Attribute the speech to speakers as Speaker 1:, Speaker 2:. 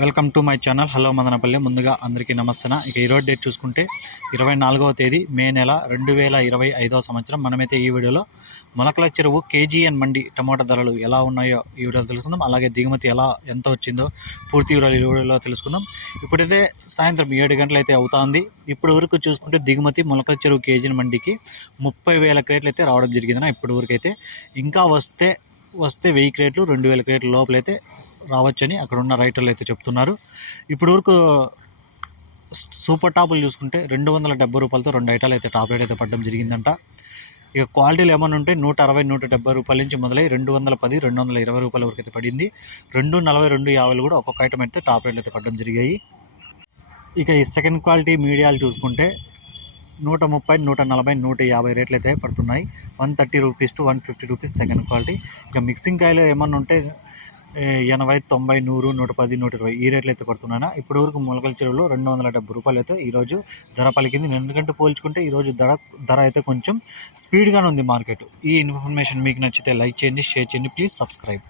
Speaker 1: Welcome to my channel. Hello Madanapalle. ముందుగా అందరికీ నమస్తన ఇక ఈరోజు డేట్ చూసుకుంటే ఇరవై నాలుగవ తేదీ మే నెల రెండు వేల ఇరవై ఐదవ సంవత్సరం. మనమైతే ఈ వీడియోలో మొలకల చెరువు కేజీఎన్ మండి టమాటా ధరలు ఎలా ఉన్నాయో ఈ వీడియోలో తెలుసుకుందాం. అలాగే దిగుమతి ఎలా ఎంత వచ్చిందో పూర్తి వివరాలు ఈ వీడియోలో తెలుసుకుందాం. ఇప్పుడైతే సాయంత్రం ఏడు గంటలు అయితే అవుతుంది. ఇప్పటి వరకు చూసుకుంటే దిగుమతి మొలకల చెరువు కేజీఎన్ మండికి ముప్పై వేల క్రేట్లు అయితే రావడం జరిగిందన ఇప్పటి వరకు అయితే ఇంకా వస్తే వస్తే వెయ్యి క్రేట్లు రెండు వేల క్రేట్ల లోపలైతే రావచ్చని అక్కడ ఉన్న రైటర్లు అయితే చెప్తున్నారు. ఇప్పుడు వరకు సూపర్ టాపులు చూసుకుంటే రెండు వందల డెబ్బై రూపాయలతో రెండు ఐటాలు అయితే టాప్ రేట్ అయితే పడడం జరిగిందంట. ఇక క్వాలిటీలు ఏమైనా ఉంటే నూట అరవై నూట డెబ్బై రూపాయల నుంచి మొదలై రెండు వందల పది రెండు వందల ఇరవై రూపాయల వరకు అయితే పడింది. రెండు నలభై రెండు యాభైలు కూడా ఒక్కొక్క ఐటమ్ అయితే టాప్ రేట్లు అయితే పడడం జరిగాయి. ఇక ఈ సెకండ్ క్వాలిటీ మీడియాలు చూసుకుంటే నూట ముప్పై నూట నలభై నూట యాభై రేట్లు అయితే పడుతున్నాయి. One thirty rupees to one fifty rupees second quality. ఇక మిక్సింగ్ కాయలు ఏమన్నా ఉంటే ఎనభై తొంభై నూరు నూట పది నూట ఇరవై ఈ రేట్లు అయితే పడుతున్నాయి ఇప్పటి వరకు మొలకల చెరువులో రెండు వందల డెబ్బై రూపాయలు అయితే ఈరోజు ధర పలికింది. నిన్నకంటే పోల్చుకుంటే ఈరోజు ధర ధర అయితే కొంచెం స్పీడ్గానే ఉంది మార్కెట్. ఈ ఇన్ఫర్మేషన్ మీకు నచ్చితే లైక్ చేయండి షేర్ చేయండి ప్లీజ్ సబ్స్క్రైబ్.